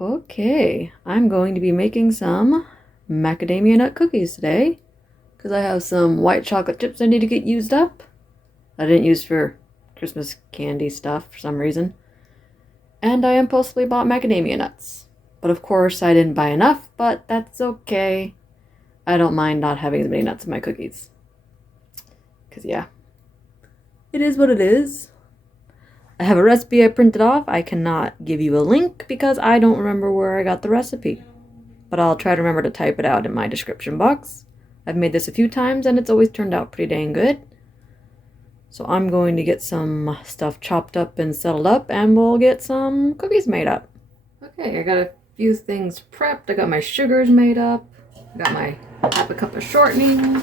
Okay, I'm going to be making some macadamia nut cookies today because I have some white chocolate chips I need to get used up. I didn't use for Christmas candy stuff for some reason. And I impulsively bought macadamia nuts. But of course I didn't buy enough, but that's okay. I don't mind not having as many nuts in my cookies. Because yeah, it is what it is. I have a recipe I printed off. I cannot give you a link because I don't remember where I got the recipe. But I'll try to remember to type it out in my description box. I've made this a few times and it's always turned out pretty dang good. So I'm going to get some stuff chopped up and settled up and we'll get some cookies made up. Okay, I got a few things prepped. I got my sugars made up. I got my half a cup of shortening.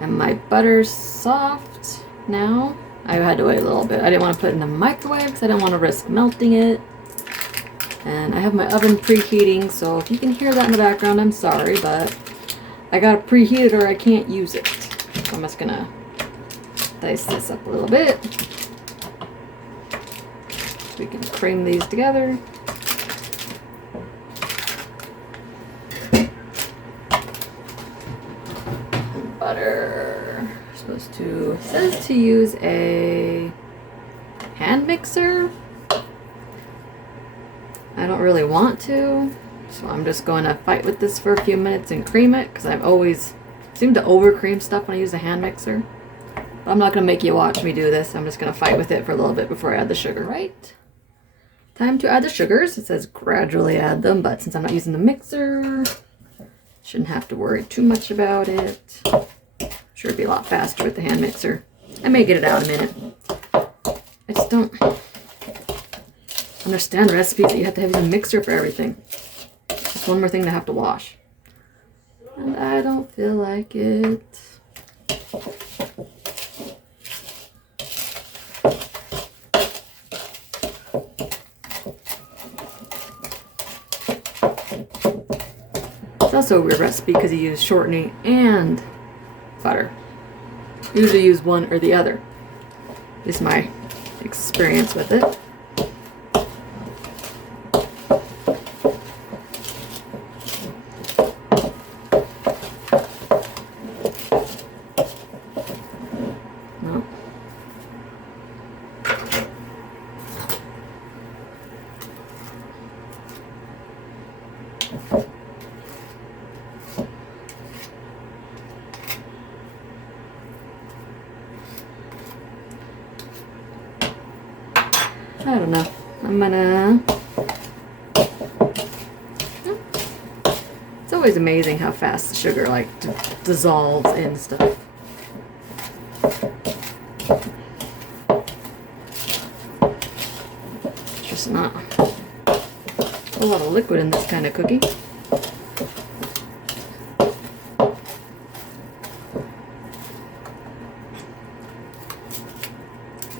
And my butter's soft now. I had to wait a little bit. I didn't want to put it in the microwave because I didn't want to risk melting it. And I have my oven preheating, so if you can hear that in the background, I'm sorry, but I gotta preheat it or I can't use it. So I'm just gonna dice this up a little bit. We can cream these together. Butter. Supposed to, it says to use a hand mixer. I don't really want to, so I'm just going to fight with this for a few minutes and cream it because I've always seemed to over cream stuff when I use a hand mixer. But I'm not going to make you watch me do this. I'm just going to fight with it for a little bit before I add the sugar. Right, time to add the sugars. It says gradually add them, but since I'm not using the mixer, shouldn't have to worry too much about it. Sure, it'd be a lot faster with the hand mixer. I may get it out in a minute. I just don't understand recipes that you have to have a mixer for everything. It's one more thing to have to wash. And I don't feel like it. It's also a weird recipe because you use shortening and butter. Usually use one or the other. This is my experience with it. No. I don't know. I'm gonna... It's always amazing how fast the sugar dissolves in stuff. It's just not a lot of liquid in this kind of cookie. You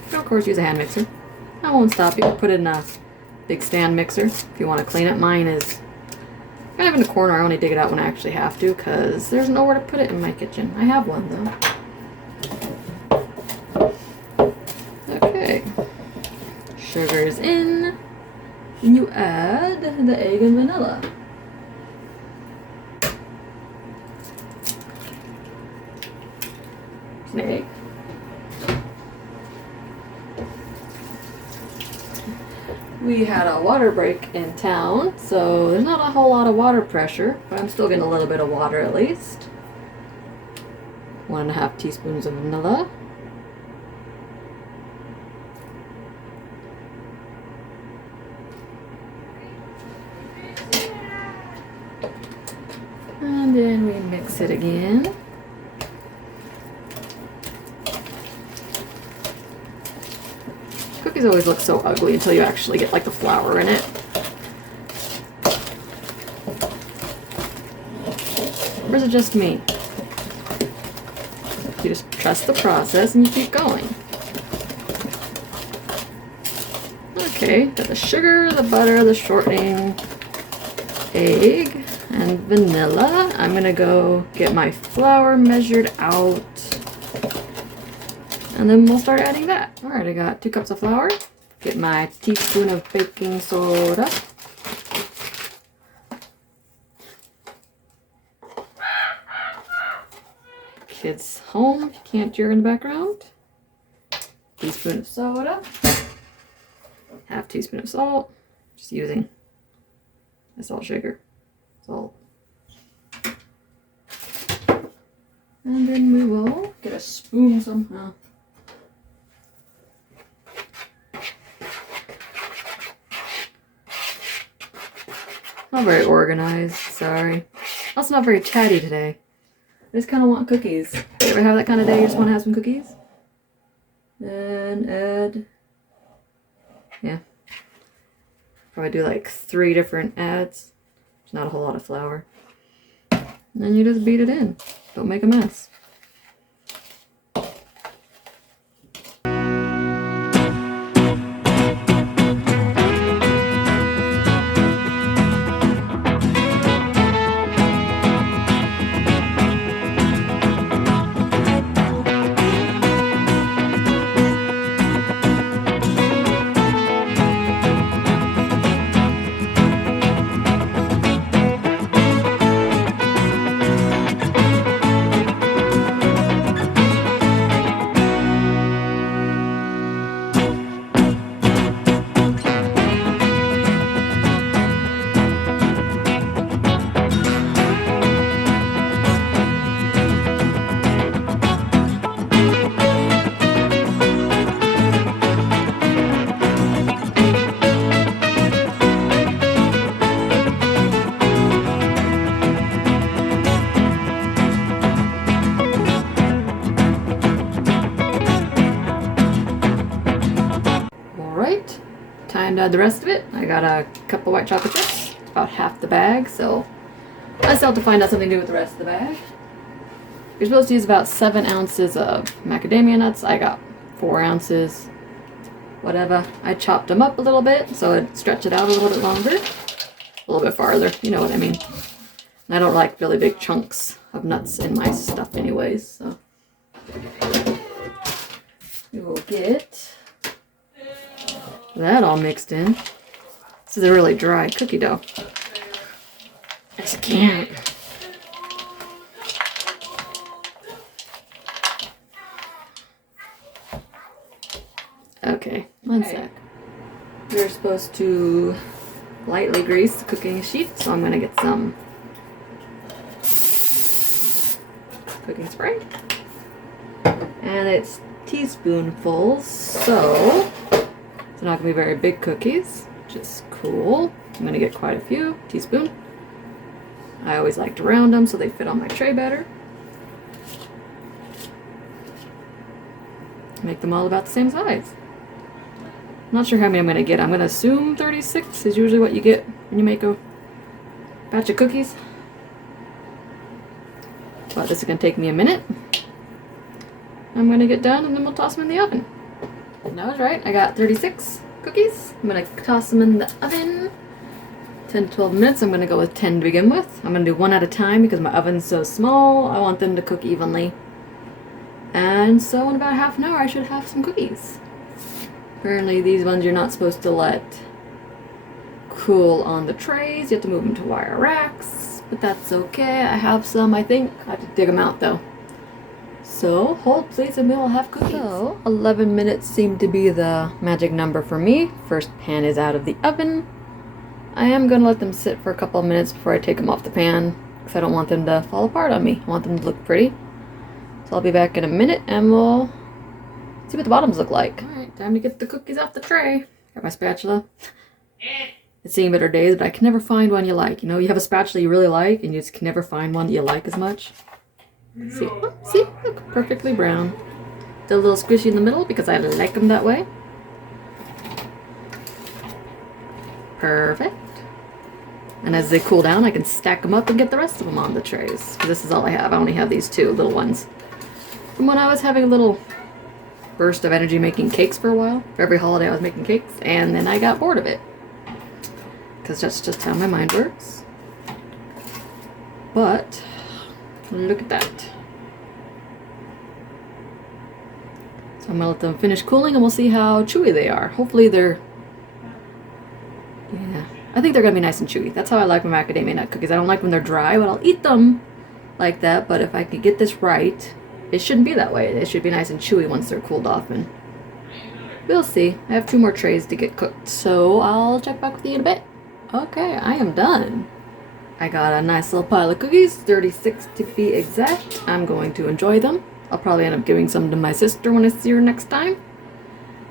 can of course use a hand mixer. I won't stop you. Put it in a big stand mixer if you want to clean it. Mine is kind of in the corner. I only dig it out when I actually have to because there's nowhere to put it in my kitchen. I have one though. Okay. Sugar's in. And you add the egg and vanilla. An egg. We had a water break in town, so there's not a whole lot of water pressure, but I'm still getting a little bit of water at least. 1.5 teaspoons of vanilla. And then we mix it again. Cookies always look so ugly until you actually get like the flour in it. Or is it just me? You just trust the process and you keep going. Okay, got the sugar, the butter, the shortening, egg, and vanilla. I'm gonna go get my flour measured out. And then we'll start adding that. Alright, I got 2 cups of flour. Get my teaspoon of baking soda. kids home. You can't hear in the background. Teaspoon of soda. Half teaspoon of salt. Just using a salt shaker. Salt. And then we will get a spoon somehow. Not very organized, sorry. Also not very chatty today. I just kind of want cookies. You ever have that kind of day you just want to have some cookies? And add... yeah. Probably do like 3 different adds. There's not a whole lot of flour. And then you just beat it in. Don't make a mess. Time to add the rest of it. I got a cup of white chocolate chips, about half the bag, so I still have to find out something to do with the rest of the bag. You're supposed to use about 7 ounces of macadamia nuts. I got 4 ounces, whatever. I chopped them up a little bit so I'd stretch it out a little bit longer, a little bit farther, you know what I mean. And I don't like really big chunks of nuts in my stuff anyways, so we will get that all mixed in. This is a really dry cookie dough. I just can't. Okay, one sec. We're supposed to lightly grease the cooking sheet, so I'm gonna get some cooking spray. And it's teaspoonfuls, so they're not going to be very big cookies, which is cool. I'm going to get quite a few. Teaspoon. I always like to round them so they fit on my tray better. Make them all about the same size. I'm not sure how many I'm going to get. I'm going to assume 36 is usually what you get when you make a batch of cookies. But this is going to take me a minute. I'm going to get done and then we'll toss them in the oven. And I was right, I got 36 cookies. I'm going to toss them in the oven. 10 to 12 minutes. I'm going to go with 10 to begin with. I'm going to do one at a time because my oven's so small. I want them to cook evenly. And so in about half an hour I should have some cookies. Apparently these ones you're not supposed to let cool on the trays. You have to move them to wire racks. But that's okay. I have some, I think. I have to dig them out though. So, hold please and we'll have cookies. So, 11 minutes seem to be the magic number for me. First pan is out of the oven. I am going to let them sit for a couple of minutes before I take them off the pan, because I don't want them to fall apart on me. I want them to look pretty. So I'll be back in a minute and we'll see what the bottoms look like. Alright, time to get the cookies off the tray. Got my spatula. It's seen better days, but I can never find one you like. You know, you have a spatula you really like and you just can never find one that you like as much. See, oh, see, look, perfectly brown. Still a little squishy in the middle because I like them that way. Perfect. And as they cool down, I can stack them up and get the rest of them on the trays. This is all I have. I only have these 2 little ones. From when I was having a little burst of energy making cakes for a while. For every holiday I was making cakes, and then I got bored of it. Because that's just how my mind works. But look at that. So I'm going to let them finish cooling and we'll see how chewy they are. Hopefully they're... yeah. I think they're going to be nice and chewy. That's how I like my macadamia nut cookies. I don't like when they're dry, but I'll eat them like that. But if I could get this right, it shouldn't be that way. It should be nice and chewy once they're cooled off, and we'll see. I have 2 more trays to get cooked, so I'll check back with you in a bit. Okay, I am done. I got a nice little pile of cookies, 36 to be exact. I'm going to enjoy them. I'll probably end up giving some to my sister when I see her next time.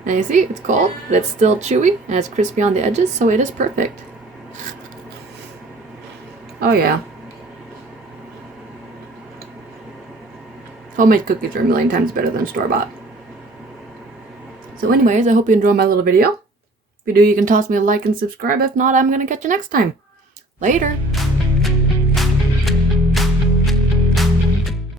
And you see, it's cold, but it's still chewy and it's crispy on the edges, so it is perfect. Oh yeah. Homemade cookies are a million times better than store-bought. So anyways, I hope you enjoyed my little video. If you do, you can toss me a like and subscribe. If not, I'm going to catch you next time. Later!